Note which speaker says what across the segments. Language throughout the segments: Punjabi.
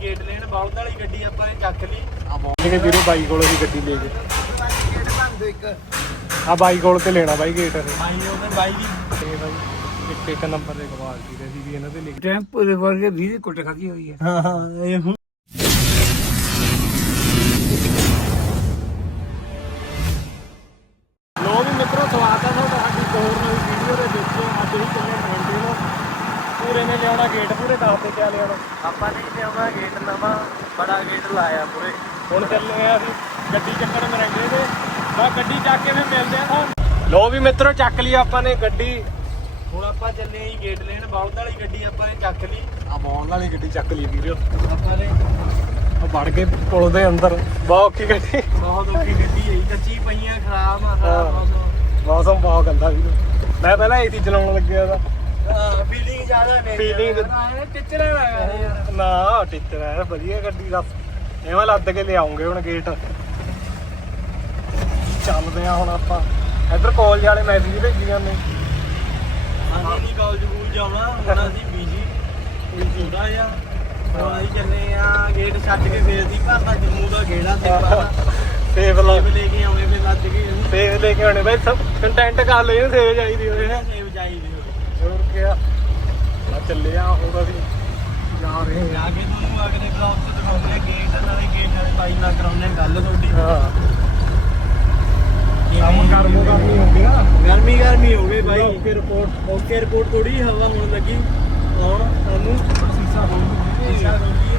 Speaker 1: ਗੇਟ ਲੈਣ ਬਲਦ ਵਾਲੀ ਗੱਡੀ ਆਪਾਂ ਨੇ ਚੱਕ ਲਈ
Speaker 2: ਆ ਪਹੁੰਚ ਵੀਰੇ ਬਾਈ ਕੋਲ ਅਸੀਂ ਗੱਡੀ ਲੈ ਕੇ
Speaker 1: ਗੇਟ ਬੰਦ ਇੱਕ
Speaker 2: ਆ ਬਾਈ ਕੋਲ ਤੇ ਲੈਣਾ ਬਾਈ ਗੇਟ ਅਸੀਂ
Speaker 1: ਬਾਈ ਉਹਦੇ ਬਾਈ ਦੀ
Speaker 2: ਤੇ ਬਾਈ ਇੱਕ ਨੰਬਰ ਦੇ ਕਮਾਲ ਦੀ ਸੀ ਵੀ ਇਹਨਾਂ ਤੇ ਲਿਖ
Speaker 1: ਟੈਂਪੋ ਦੇ ਵਰਗੇ 20 ਕੁੱਟ ਖਾਦੀ ਹੋਈ ਹੈ ਹਾਂ ਇਹ ਹੁਣ
Speaker 2: ਲੋ ਵੀ ਮਿੱਤਰੋ ਸਵਾਗਤ ਹੈ ਤੁਹਾਡਾ ਸਾਡੀ ਹੋਰ ਨਵੀਂ ਵੀਡੀਓ ਦੇ ਵਿੱਚ ਅੱਜ ਹੀ ਚੱਲੇ ਮੰਡੀ ਨੂੰ ਪੂਰੇ ਨੇ ਲਿਆਉਣਾ ਗੇਟ ਪੂਰੇ ਦੱਸ ਦੇ ਕਿਆ ਲਿਆਉਣਾ
Speaker 1: ਆਪਾਂ ਨੇ ਲਿਆਉਣਾ ਗੇਟ ਨਵਾਂ ਬੜਾ ਗੇਟ ਲਾਇਆ ਪੂਰੇ
Speaker 2: ਹੁਣ ਚੱਲੇ ਆ ਅਸੀਂ ਗੱਡੀ ਚੱਕਣ ਮਰੰਡੇ ਦੇ ਮੈਂ ਗੱਡੀ ਚੱਕ ਕੇ ਫਿਰ ਮਿਲਦੇ ਆ ਤੁਹਾਨੂੰ ਲੋ ਵੀ ਮਿੱਤਰੋ ਚੱਕ ਲਈ ਆਪਾਂ ਨੇ ਗੱਡੀ
Speaker 1: ਹੁਣ ਆਪਾਂ ਚੱਲੇ ਆਂ ਗੇਟ ਲੈਣ ਬਲਦ ਵਾਲੀ ਗੱਡੀ ਆਪਾਂ ਨੇ ਚੱਕ ਲਈ
Speaker 2: ਆ ਬੌਣ ਵਾਲੀ ਗੱਡੀ ਚੱਕ ਲਈ ਵੀਰੇ
Speaker 1: ਆਪਾਂ ਨੇ
Speaker 2: ਆ ਵੜ ਕੇ ਪੁਲ ਦੇ ਅੰਦਰ ਬਹੁਤ ਔਖੀ ਗੱਡੀ
Speaker 1: ਬਹੁਤ ਔਖੀ ਗੱਡੀ ਹੈ ਕੱਚੀ ਪਈਆਂ ਖਰਾਬ ਆ ਖਰਾਬ
Speaker 2: ਮੌਸਮ ਬਹੁਤ ਗੰਦਾ ਵੀਰੇ ਮੈਂ ਪਹਿਲਾਂ ਏਸੀ ਚਲਾਉਣ ਲੱਗਿਆ ਦਾ
Speaker 1: ਫੀਲਿੰਗ ਜ਼ਿਆਦਾ ਨਹੀਂ
Speaker 2: ਫੀਲਿੰਗ
Speaker 1: ਟਿੱਚਰਾ ਲੱਗਾ ਯਾਰ
Speaker 2: ਨਾ ਟੀਚਰ ਹੈ ਵਧੀਆ ਗੱਡੀ ਦਾ ਐਵੇਂ ਲੱਦ ਕੇ ਲਿਆਉਂਗੇ ਹੁਣ ਗੇਟ ਚੱਲਦੇ ਆ ਹੁਣ ਆਪਾਂ ਇੱਧਰ ਕਾਲਜ ਵਾਲੇ ਮੈਸੇਜ ਭੇਜੀ ਜਾਂਦੇ
Speaker 1: ਅਸੀਂ ਨਹੀਂ ਕਾਲਜ ਸਕੂਲ ਜਾਣਾ ਹੁਣ ਅਸੀਂ ਬੀਜੀ ਥੋੜਾ ਜਿਹਾ ਹੁਣ ਅਸੀਂ ਚੱਲੇ ਆ ਗੇਟ ਛੱਡ ਕੇ ਫੇਰ ਦੀ ਘਰ ਦਾ ਜੰਮੂ ਦਾ ਗੇੜਾ ਸੇਵਾ
Speaker 2: ਸੇਵ
Speaker 1: ਲੈ ਕੇ ਆਉਣੇ ਫਿਰ ਲੱਦ ਕੇ
Speaker 2: ਸੇਵ ਲੈ ਕੇ ਆਉਣੇ ਬਾਈ ਸਭ ਕੰਟੈਂਟ ਕਰ ਲਏ ਸੇਵ ਚਾਹੀਦੀ ਹੋਵੇ
Speaker 1: ਸੇਵ ਚਾਹੀਦੀ
Speaker 2: ਹੋਰ ਕੀ ਆ ਚੱਲੇ ਆ ਉਹਦਾ ਵੀ ਜਾ ਰਹੇ ਆ
Speaker 1: ਜਾ ਕੇ ਤੁਹਾਨੂੰ ਅਗਲੇ ਬਲੌਗ ਤੇ ਦਿਖਾਉਂਦੇ ਆ ਗੇਟ ਵਾਲੇ ਬਾਈ ਨਾਲ ਕਰਾਉਂਦੇ ਗੱਲ ਤੁਹਾਡੀ
Speaker 2: ਹਾਂ ਕੰਮ ਕਰਨੀ ਹੁੰਦੀ ਆ
Speaker 1: ਗਰਮੀ ਹੋ ਗਈ ਬਾਈ
Speaker 2: ਓਕੇ ਰਿਪੋਰਟ
Speaker 1: ਓਕੇ ਰਿਪੋਰਟ ਥੋੜੀ ਹਵਾ ਹੋਣ ਲੱਗੀ ਹੁਣ ਸਾਨੂੰ
Speaker 2: ਸੀਸਾ
Speaker 1: ਸ਼ੀਸ਼ਾ ਰੋਕੀ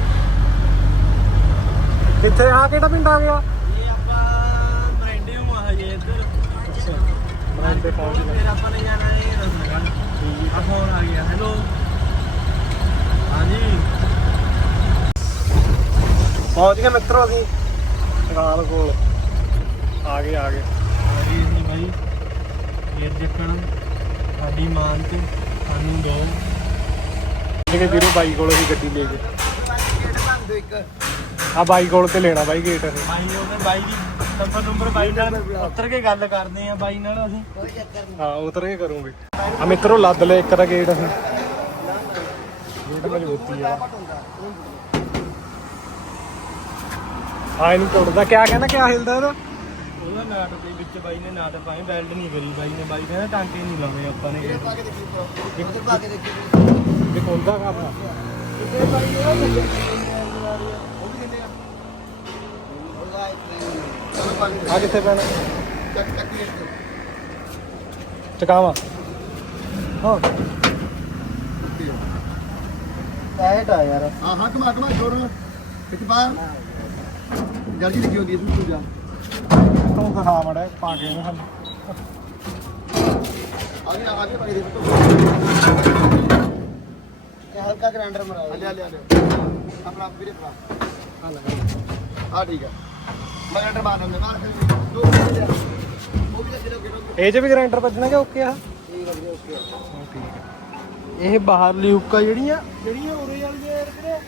Speaker 2: ਕਿੱਥੇ ਆ ਕਿਹੜਾ ਪਿੰਡ ਆ ਗਿਆ
Speaker 1: ਇਹ ਆਪਾਂ ਮਰਿੰਡੇ ਨੂੰ ਆ ਹਜੇ ਇੱਧਰ
Speaker 2: ਮਰਿੰਡੇ ਤੇ ਪਹੁੰਚ ਗਏ
Speaker 1: ਫਿਰ ਆਪਾਂ ਨੇ ਜਾਣਾ ਇਹ ਰਸਨਗਰ ਆ ਫੋਨ ਆ ਗਿਆ ਹੈਲੋ ਹਾਂਜੀ
Speaker 2: ਪਹੁੰਚ ਗਏ ਮਿੱਤਰੋ ਅਸੀਂ ਨਾਲ ਕੋਲ ਆ ਗਏ
Speaker 1: ਜੀ ਅਸੀਂ ਬਾਈ ਗੇਟ ਦੇਖਣ ਸਾਡੀ ਮਾਨ ਤੇ ਸਾਨੂੰ ਦੋ
Speaker 2: ਜਿਹੜੇ ਵੀਰੇ ਬਾਈ ਕੋਲ ਅਸੀਂ ਗੱਡੀ ਲੈ ਕੇ
Speaker 1: ਗੇਟ ਬੰਦ ਇੱਕ
Speaker 2: ਆ ਬਾਈ ਕੋਲ ਤੇ ਲੈਣਾ ਬਾਈ ਗੇਟ ਅਸੀਂ
Speaker 1: ਬਾਈ ਉਹਦੇ ਬਾਈ ਦੀ ਨੰਬਰ ਬਾਈ ਨਾਲ ਉੱਤਰ ਕੇ ਗੱਲ ਕਰਦੇ ਆ ਬਾਈ ਨਾਲ ਅਸੀਂ
Speaker 2: ਹਾਂ ਉਤਰ ਕੇ ਕਰੂੰਗੇ ਆ ਮਿੱਤਰੋ ਲੱਦ ਲੈ ਇੱਕ ਦਾ ਗੇਟ ਅਸੀਂ ਗੇਟ ਮਜ਼ਬੂਤੀ ਆ ਆ ਇਹਨੂੰ ਟੁੱਟਦਾ ਕਿਆ ਕਹਿੰਦਾ ਕਿਆ ਹਿਲਦਾ ਇਹਦਾ
Speaker 1: ਉਹਦਾ ਨਾਟ ਦੇ ਵਿੱਚ ਬਾਈ ਨੇ ਨਾਟ ਪਾਏ ਵੈਲਡ ਨਹੀਂ ਕਰੀ ਬਾਈ ਨੇ ਕਹਿੰਦਾ ਟਾਂਕੇ ਨਹੀਂ ਲਾਉਣੇ ਆਪਾਂ ਨੇ
Speaker 2: ਇਹ ਖੋਲਦਾ ਕਰਨਾ ਆ ਕਿੱਥੇ ਪੈਣਾ ਚਕਾਵਾ ਹਾਂ
Speaker 1: ਟਾਇਟ ਆ ਯਾਰ
Speaker 3: ਹਾਂ ਕਮਾ ਛੋੜ ਇੱਕ ਬਾਰ ਜਲਦੀ ਲਿਖੀ ਹੁੰਦੀ ਇਸ ਨੂੰ ਜਾ
Speaker 2: ਤੂੰ ਦਿਖਾ ਮੜਾ ਪਾ ਕੇ ਇਹਨੂੰ ਹਲ
Speaker 3: ਆਗੇ ਭਾਈ ਦੇ
Speaker 1: ਇਹ ਹਲਕਾ ਗ੍ਰਾਈਂਡਰ ਮਰਾ
Speaker 3: ਲੈ ਆਪਣਾ ਵੀਰੇ ਭਰਾ ਆ ਠੀਕ ਆ ਮੈਂ ਗ੍ਰਾਈਂਡਰ ਮਾਰ ਦਿੰਦਾ ਮਾਰ ਦੋ ਉਹ ਵੀ ਲੱਗੇ ਲੋਗੇ
Speaker 2: ਇਹ 'ਚ ਵੀ ਗ੍ਰਾਈਂਡਰ ਵੱਜਣਾ ਕਿ ਓਕੇ ਆ
Speaker 3: ਠੀਕ ਆ ਓਕੇ
Speaker 2: ਠੀਕ ਹੈ
Speaker 1: ਇਹ ਬਾਹਰਲੀ ਹੁੱਕਾ ਜਿਹੜੀਆਂ ਉਰੇ ਵਾਲੀਆਂ ਯਾਰ ਕਿਹੜੇ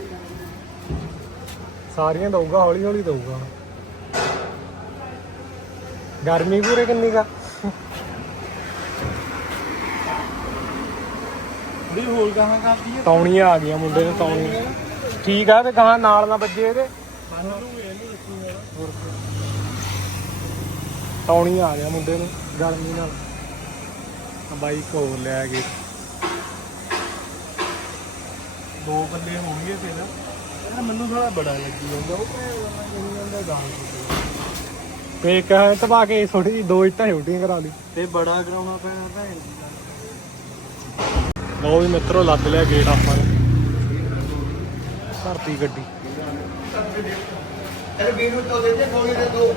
Speaker 2: ਸਾਰੀਆਂ ਦਊਗਾ ਹੌਲੀ ਹੌਲੀ ਦਊਗਾ ਗਰਮੀ ਪੂਰੇ ਕਿੰਨੀ ਕਾ
Speaker 1: ਵੀ ਹੋਲ ਗਾਹਾਂ ਕਰਦੀ ਹੈ
Speaker 2: ਤੌਣੀਆਂ ਆ ਗਈਆਂ ਮੁੰਡੇ ਨੂੰ ਤੌਣੀ ਠੀਕ ਆ ਤੇ ਗਾਹਾਂ ਨਾਲ ਨਾ ਵੱਜੇ ਇਹਦੇ ਤੌਣੀਆਂ ਆ ਗਿਆ ਮੁੰਡੇ ਨੂੰ ਗਰਮੀ ਨਾਲ ਬਾਈਕ ਹੋਰ ਲੈ ਗਏ
Speaker 1: ਦੋ ਬੰਦੇ ਹੋਣਗੇ ਤੇ ਨਾ ਇਹ ਮੈਨੂੰ ਥੋੜਾ ਬੜਾ ਲੱਗੀ ਜਾਂਦਾ ਉਹ ਨਹੀਂ ਜਾਂਦਾ ਗਾਂ
Speaker 2: ਤੇ ਇੱਕ ਤਬਾ ਕੇ ਥੋੜੀ ਜਿਹੀ ਦੋ ਇੱਟਾਂ ਛੋਟੀਆਂ ਕਰਾ ਲਈ
Speaker 1: ਤੇ ਬੜਾ ਕਰਾਉਣਾ ਪੈਣਾ ਭੈਣ
Speaker 2: ਲੋ ਵੀ ਮਿੱਤਰੋ ਲੱਦ ਲਿਆ ਗੇਟ ਆਪਾਂ ਨੇ ਭਰਤੀ ਗੱਡੀ
Speaker 3: ਤੇਰੇ ਵੀਰ ਨੂੰ ਤੋਂ ਦੇ ਖੋਲੇ ਦੇ ਦੋ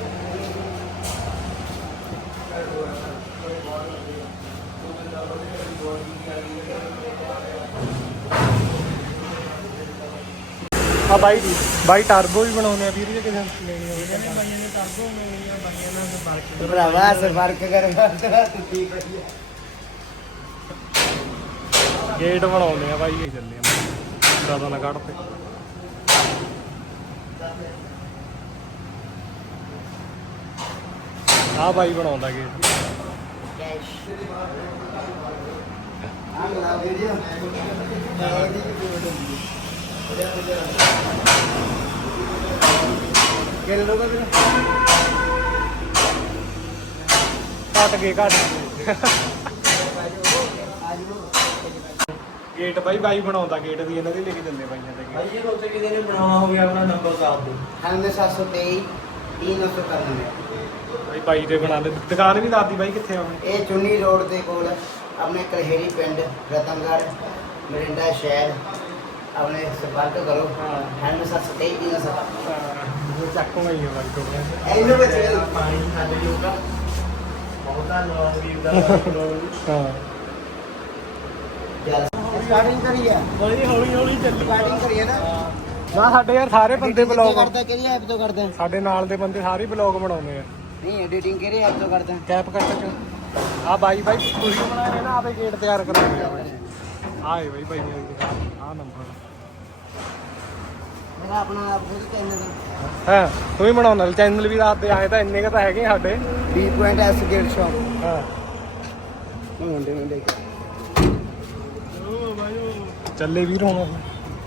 Speaker 2: ਆ ਬਾਈ ਟਰਬੋ ਵੀ ਬਣਾਉਂਦੇ ਆ ਵੀਰ ਜੇ ਕਿਸੇ ਲੈਣੀ ਹੋਵੇ
Speaker 1: ਬਾਈਆਂ ਨੇ ਟਰਬੋ ਮਿਲਣੀਆਂ ਬਾਈਆਂ ਨਾਲ ਫਰਕ
Speaker 3: ਭਰਾਵਾ ਫਰਕ ਕਰਵਾ ਠੀਕ ਹੈ
Speaker 2: ਗੇਟ ਬਣਾਉਂਦੇ ਆ ਬਾਈ ਇਹ ਚੱਲੇ ਆ ਜ਼ਿਆਦਾ ਨਾ ਕੱਢ ਤੇ ਆ ਬਾਈ ਬਣਾਉਂਦਾ ਗੇਟ
Speaker 3: ਆ ਲਾ ਵੀਡੀਓ ਕਿਹੜੇ ਲੋਗਾ ਵੀਰ
Speaker 2: ਘਟ ਗਏ ਗੇਟ ਬਾਈ ਬਣਾਉਂਦਾ ਗੇਟ ਦੀ ਇਹਨਾਂ ਦੀ ਲੈ ਕੇ ਚੱਲੇ ਬਾਈਆਂ ਦੇ
Speaker 1: ਭਾਈ ਇਹ ਉੱਥੇ ਕਿਤੇ ਨੇ ਬਣਾਉਣਾ ਹੋ ਗਿਆ ਆਪਣਾ ਨੰਬਰ ਸਾਫ ਦੇ
Speaker 3: 9723 3993
Speaker 2: ਬਾਈ ਦੇ ਬਣਾ ਲੈ ਦੁਕਾਨ ਵੀ ਦੱਸਦੀ ਬਾਈ ਕਿੱਥੇ ਆਉਣੀ
Speaker 3: ਇਹ ਚੁੰਨੀ ਰੋਡ ਦੇ ਕੋਲ ਆਪਣੇ ਕਲਹੇੜੀ ਪਿੰਡ ਰਤਨਗੜ੍ਹ ਮਰਿੰਡਾ ਸ਼ਹਿਰ ਆਪਣੇ ਸੰਪਰਕ ਕਰੋ
Speaker 2: ਹਾਂ
Speaker 3: 9723 3993
Speaker 2: ਉਹ ਚੱਕੂਗਾ ਹੀ ਬਾਈ ਤੋਂ
Speaker 3: ਇਹਨੂੰ ਵਿੱਚ
Speaker 1: ਪਾਣੀ ਸਾਡੇ ਲੋਕਾਂ ਬਹੁਤਾ ਲੋਕ ਵੀਰ ਦਾ
Speaker 2: ਹਾਂ
Speaker 3: ਸਟਾਰਟਿੰਗ ਕਰੀ ਹੈ
Speaker 1: ਬੜੀ ਹੌਲੀ ਹੌਲੀ ਚੱਲੀ
Speaker 3: ਸਟਾਰਟਿੰਗ ਕਰੀ ਹੈ ਨਾ
Speaker 2: ਨਾ ਸਾਡੇ ਯਾਰ ਸਾਰੇ ਬੰਦੇ ਬਲੌਗ
Speaker 3: ਕਰਦਾ ਕਿਹੜੀ ਐਪ ਤੋਂ ਕਰਦਾ
Speaker 2: ਸਾਡੇ ਨਾਲ ਦੇ ਬੰਦੇ ਸਾਰੇ ਬਲੌਗ ਬਣਾਉਂਦੇ ਆ
Speaker 3: ਨਹੀਂ ਐਡੀਟਿੰਗ ਕਿਹੜੀ ਐਪ ਤੋਂ ਕਰਦਾ
Speaker 2: ਕੈਪ ਕੱਟ ਚ ਆ ਬਾਈ ਤੁਸੀਂ ਬਣਾਏ ਨਾ ਆਪੇ ਗੇਟ ਤਿਆਰ ਕਰਾਉਂਦੇ ਆ ਬਾਈ ਆਏ ਬਾਈ ਮੇਰੀ ਦੁਕਾਨ ਆ ਨੰਬਰ
Speaker 3: ਮੇਰਾ ਆਪਣਾ ਆਪ ਖੁਦ ਚੈਨਲ
Speaker 2: ਹਾਂ ਤੂੰ ਵੀ ਬਣਾਉਣਾ ਚੈਨਲ ਵੀ ਰਾਤ ਦੇ ਆਏ ਤਾਂ ਇੰਨੇ ਕ ਤਾਂ ਹੈਗੇ ਸਾਡੇ
Speaker 3: B.S ਗੇਟ ਸ਼ਾਪ
Speaker 2: ਹਾਂ
Speaker 3: ਮੁੰਡੇ ਮੁੰਡੇ
Speaker 2: ਚੱਲੇ ਵੀਰ ਹੁਣ ਅਸੀਂ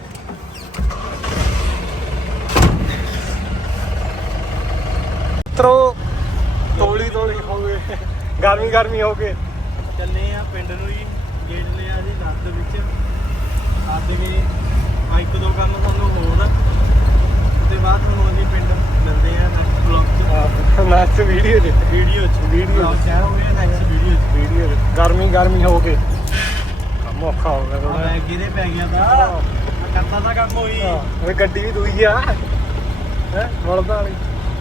Speaker 2: ਮਿੱਤਰੋ ਤੋਲੀ ਹੋ ਗਏ ਗਰਮੀ ਹੋ ਗਏ
Speaker 1: ਚੱਲੇ ਆ ਪਿੰਡ ਨੂੰ ਜੀ ਗੇਟ ਲਿਆ ਜੀ ਲੱਦ ਵਿੱਚ ਲੱਦ ਕੇ ਇੱਕ ਦੋ ਕੰਮ ਤੁਹਾਨੂੰ ਹੋਰ ਤੇ ਬਾਅਦ ਤੁਹਾਨੂੰ ਅਸੀਂ ਪਿੰਡ ਮਿਲਦੇ ਆ ਨੈਕਸਟ ਬਲੌਗ 'ਚ
Speaker 2: ਨੈਕਸਟ ਵੀਡੀਓ
Speaker 1: ਵੀਡੀਓ 'ਚ ਸ਼ਹਿਰ ਹੋ ਗਿਆ ਨੈਕਸਟ ਵੀਡੀਓ 'ਚ
Speaker 2: ਗਰਮੀ ਹੋ ਕੇ ਕੰਮ ਔਖਾ ਹੋ ਗਿਆ ਥੋੜਾ
Speaker 1: ਮੈਂ ਕਿਹਦੇ ਪੈ ਗਿਆ ਤਾਂ ਕਰਤਾ ਦਾ ਕੰਮ ਹੋਈ
Speaker 2: ਉਹ ਗੱਡੀ ਵੀ ਦੂਈ ਆ ਹੈ ਵੜਦਾ ਵਾਲੀ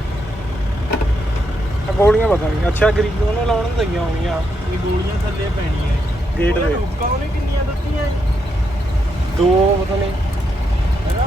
Speaker 2: ਆ ਗੋਲੀਆਂ ਪਤਾ ਨਹੀਂ ਅੱਛਾ ਗਰੀਬ ਉਹਨੂੰ ਲਾਉਣ ਦਈਆਂ ਹੋਣੀਆਂ
Speaker 1: ਇਹ ਗੋਲੀਆਂ ਥੱਲੇ ਪੈਣੀਆਂ
Speaker 2: ਗੇਟ ਦੇ
Speaker 1: ਰੁੱਕਾ ਉਹਨੇ ਕਿੰਨੀਆਂ ਦਿੱਤੀਆਂ
Speaker 2: ਦੋ ਪਤਾ ਨਹੀਂ
Speaker 1: ਹੈਨਾ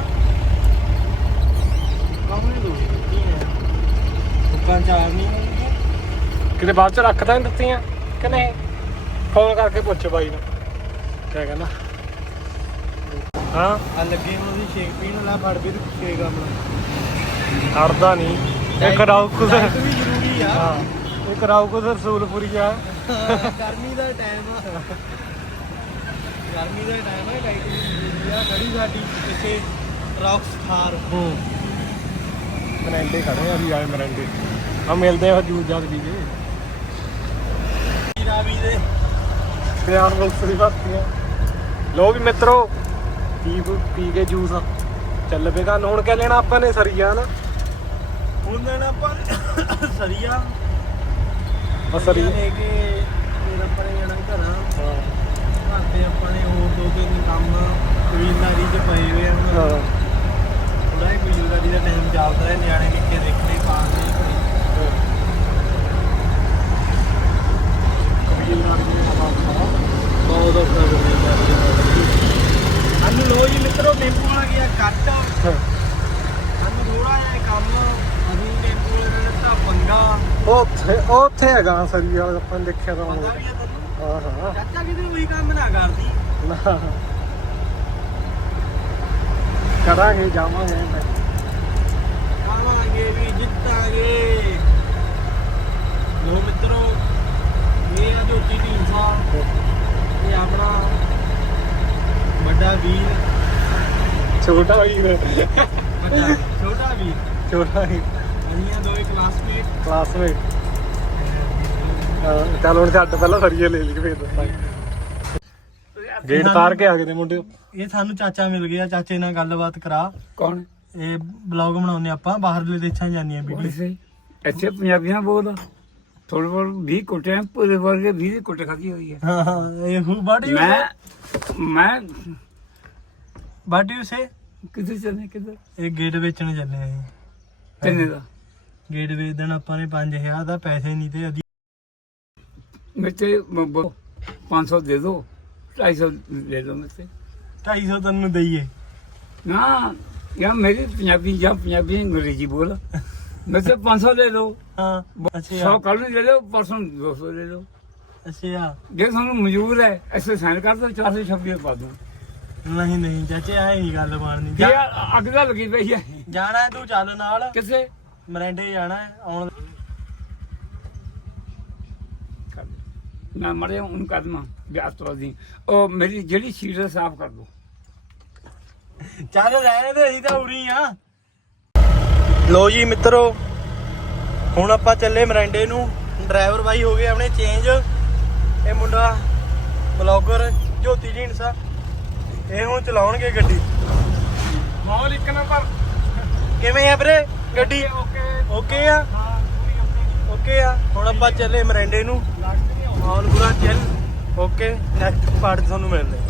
Speaker 1: ਕਾਹਨੇ ਦੋ ਦਿੱਤੀਆਂ ਰੁੱਕਾਂ ਚਾਰ ਨਹੀਂ ਹੋਣਗੀਆਂ
Speaker 2: ਕਿਤੇ ਬਾਅਦ ਚ ਰੱਖਦਾ ਨਹੀਂ ਦਿੱਤੀਆਂ ਕਿ ਨਹੀਂ ਫੋਨ ਕਰਕੇ ਪੁੱਛ ਬਾਈ ਨੂੰ ਕਿਆ ਕਹਿੰਦਾ ਹਾਂ
Speaker 1: ਆ ਲੱਗੇ ਹੁਣ ਅਸੀਂ ਸ਼ੇਕ ਪੀਣ ਲਾ ਫੜ ਵੀ ਸ਼ੇਕ ਆਪਣਾ
Speaker 2: ਹੜਦਾ ਨਹੀਂ ਇਹ ਕਰਾਉ ਕੁਝ
Speaker 1: ਡਾਈਟ ਵੀ ਜ਼ਰੂਰੀ ਆ
Speaker 2: ਹਾਂ ਇਹ ਕਰਾਉ ਕੁਝ ਰਸੂਲਪੁਰੀ ਆ
Speaker 1: ਗਰਮੀ ਦਾ ਟਾਈਮ ਆ ਗਰਮੀ ਦਾ ਟਾਈਮ ਆ ਡਾਈਟ ਵੀ ਜ਼ਰੂਰੀ ਆ ਖੜੀ ਸਾਡੀ ਇੱਥੇ ਰੌਕਸ ਥਾਰ
Speaker 2: ਮਰੈਂਡੇ ਖੜੇ ਆ ਵੀ ਆਏ ਮਰੈਂਡੇ ਆ ਮਿਲਦੇ ਆ ਜੂਸ ਜਾਦ ਵੀ ਜੇ
Speaker 1: ਰਾਵੀ ਦੇ
Speaker 2: ਪਿਆਰ ਬੁਲਸ ਦੀ ਬਾਤੀਆਂ ਲੋ ਵੀ ਮਿੱਤਰੋ ਪੀ ਕੇ ਜੂਸ ਚੱਲ ਪੇਗਾ ਹੁਣ ਕਿਆ ਲੈਣਾ ਆਪਾਂ ਨੇ ਸਰੀਆ ਨਾ
Speaker 1: ਹੁਣ ਲੈਣਾ ਆਪਾਂ ਸਰੀਆ
Speaker 2: ਸਰੀਆ
Speaker 1: ਲੈ ਕੇ ਫਿਰ ਆਪਾਂ ਨੇ ਜਾਣਾ ਘਰਾਂ
Speaker 2: ਹਾਂ
Speaker 1: ਘਰ ਤੇ ਆਪਾਂ ਨੇ ਹੋਰ ਦੋ ਤਿੰਨ ਕੰਮ ਕਬੀਲਦਾਰੀ 'ਚ ਪਏ ਹੋਏ ਆ
Speaker 2: ਹਾਂ
Speaker 1: ਥੋੜਾ ਜਿਹਾ ਕਬੀਲਦਾਰੀ ਦਾ ਟਾਈਮ ਚੱਲਦਾ ਹੈ ਨਿਆਣੇ ਨਿੱਕੇ ਦੇਖਣੇ ਪਾਲਣੇ ਬਹੁਤ ਔਖਾ ਕਰਦੇ ਸਾਨੂੰ ਲੋ ਜੀ ਮਿੱਤਰੋ ਟੈਂਪੂ ਵਾਲਾ ਗਿਆ ਕੱਟ ਸਾਨੂੰ ਥੋੜਾ ਜਿਹਾ ਕੰਮ ਅਸੀਂ ਟੈਂਪੂ ਵਾਲੇ ਨੇ ਤਾਂ ਪੰਗਾ
Speaker 2: ਉੱਥੇ ਹੈਗਾ ਸਰੀਆ ਆਪਾਂ ਨੇ ਦੇਖਿਆ ਤਾਂ ਹੁਣ
Speaker 1: ਪਤਾ ਵੀ ਆ ਤੈਨੂੰ
Speaker 2: ਹਾਂ ਹਾਂ
Speaker 1: ਚਾਚਾ ਕਿਤੇ ਉਹੀ ਕੰਮ ਨਾ ਕਰਦੀ
Speaker 2: ਨਾ ਕਰਾਂਗੇ ਜਾਵਾਂਗੇ
Speaker 1: ਆਵਾਂਗੇ ਵੀ ਜਿੱਤਾਂਗੇ ਲੋ ਮਿੱਤਰੋ ਇਹ ਆ ਜੋਤੀ ਢੀਂਸਾ ਇਹ ਆਪਣਾ ਵੱਡਾ ਵੀਰ
Speaker 2: ਛੋਟਾ ਵੀਰ
Speaker 1: ਵੱਡਾ ਛੋਟਾ ਵੀਰ
Speaker 2: ਛੋਟਾ ਵੀਰ
Speaker 1: ਅਸੀਂ ਆ ਦੋਵੇਂ ਕਲਾਸਮੇਟ
Speaker 2: ਕਲਾਸਮੇਟ ਚੱਲ ਹੁਣ ਛੱਡ ਪਹਿਲਾਂ ਸਰੀਏ ਲੈ ਲਈ ਫੇਰ ਦੱਸਾਂਗੇ ਗੇਟ ਤਾਰ ਕੇ ਆ ਗਏ ਨੇ ਮੁੰਡੇ
Speaker 1: ਇਹ ਸਾਨੂੰ ਚਾਚਾ ਮਿਲ ਗਿਆ ਚਾਚੇ ਨਾਲ ਗੱਲਬਾਤ ਕਰਾ
Speaker 2: ਕੌਣ
Speaker 1: ਇਹ ਬਲੌਗ ਬਣਾਉਂਦੇ ਆਪਾਂ ਬਾਹਰਲੇ ਦੇਸ਼ਾਂ ਜਾਂਦੀਆਂ ਵੀਡੀਓ
Speaker 4: ਇੱਥੇ ਪੰਜਾਬੀਆਂ ਬੋਲ ਥੋੜੇ ਬਹੁਤ 20 ਕੁੱਟੇ ਪੂਰੇ ਵਰਗੇ 20 ਕੁੱਟ ਖਾਦੀ ਹੋਈ ਹੈ
Speaker 1: ਹਾਂ ਇਹ ਹੂ ਬਾਟ ਯੂ
Speaker 4: ਮੈਂ
Speaker 1: ਬਾਟ ਯੂ ਸੇ
Speaker 4: ਕਿੱਥੇ ਚੱਲੇ ਕਿੱਧਰ
Speaker 1: ਇਹ ਗੇਟ ਵੇਚਣ ਚੱਲੇ ਆ ਜੀ
Speaker 4: ਕਿੰਨੇ ਦਾ
Speaker 1: ਗੇਟ ਵੇਚ ਦੇਣ ਆਪਾਂ ਨੇ 5000 ਦਾ ਪੈਸੇ ਨਹੀਂ ਤੇ ਅਦੀ
Speaker 4: ਮੇਰੇ 500 ਦੇ ਦੋ 250 ਦੇ ਦੋ ਮੇਰੇ
Speaker 1: 250 ਤੈਨੂੰ ਦਈਏ
Speaker 4: ਨਾ ਯਾਰ ਮੇਰੀ ਪੰਜਾਬੀ ਅੰਗਰੇਜ਼ੀ ਬੋਲ ਮੇਰੇ 500 ਦੇ ਦੋ
Speaker 1: ਹਾਂ
Speaker 4: 100
Speaker 1: ਅੱਛਾ
Speaker 4: ਕੱਲ ਨੂੰ ਦੇ ਦੋ ਪਰਸੋਂ 200 ਦੇ ਦੋ
Speaker 1: ਅੱਛਾ
Speaker 4: ਜੇ ਤੁਹਾਨੂੰ ਮਨਜ਼ੂਰ ਹੈ ਐਸੇ ਸਾਈਨ ਕਰ ਦੋ 426 ਪਾ ਦੂੰ
Speaker 1: ਨਹੀਂ ਚਾਚੇ ਆਏ ਨਹੀਂ ਗੱਲ ਬਣਨੀ
Speaker 4: ਜੇ ਅੱਗ ਦਾ ਲੱਗੀ ਪਈ ਹੈ
Speaker 1: ਜਾਣਾ ਹੈ ਤੂੰ ਚੱਲ ਨਾਲ
Speaker 4: ਕਿਸੇ
Speaker 1: ਮਰੈਂਡੇ ਜਾਣਾ ਹੈ ਆਉਣ
Speaker 4: ਮੈਂ ਮੜਿਆ ਉਹਨੂੰ ਕਦਮਾ ਵਿਆਹ ਤੋਂ ਦੀ ਉਹ ਮੇਰੀ ਜਿਹੜੀ ਸੀਟ ਸਾਫ਼ ਕਰ ਦੋ
Speaker 1: ਚੱਲ ਰਹਿਣ ਦੇ ਅਸੀਂ ਤਾਂ ਉਰੀ ਆ। ਲੋ ਜੀ ਮਿੱਤਰੋ, ਹੁਣ ਆਪਾਂ ਚੱਲੇ ਮਰਿੰਡੇ ਨੂੰ। ਡਰਾਈਵਰ ਬਾਈ ਹੋ ਗਏ ਆਪਣੇ ਚੇਂਜ। ਇਹ ਮੁੰਡਾ ਬਲੌਗਰ ਜੋਤੀ ਢੀਂਡਸਾ, ਇਹ ਹੁਣ ਚਲਾਉਣਗੇ ਗੱਡੀ।
Speaker 2: ਮਾਹੌਲ ਇੱਕ ਨੰਬਰ।
Speaker 1: ਕਿਵੇਂ ਆ ਵੀਰੇ ਗੱਡੀ? ਓਕੇ ਆ, ਓਕੇ ਆ। ਹੁਣ ਆਪਾਂ ਚੱਲੇ ਮਰਿੰਡੇ ਨੂੰ। ਮਾਹੌਲ ਪੂਰਾ ਚੱਲ ਓਕੇ। ਨੈਕਸਟ ਪਾਰਟ ਤੁਹਾਨੂੰ ਮਿਲਦੇ।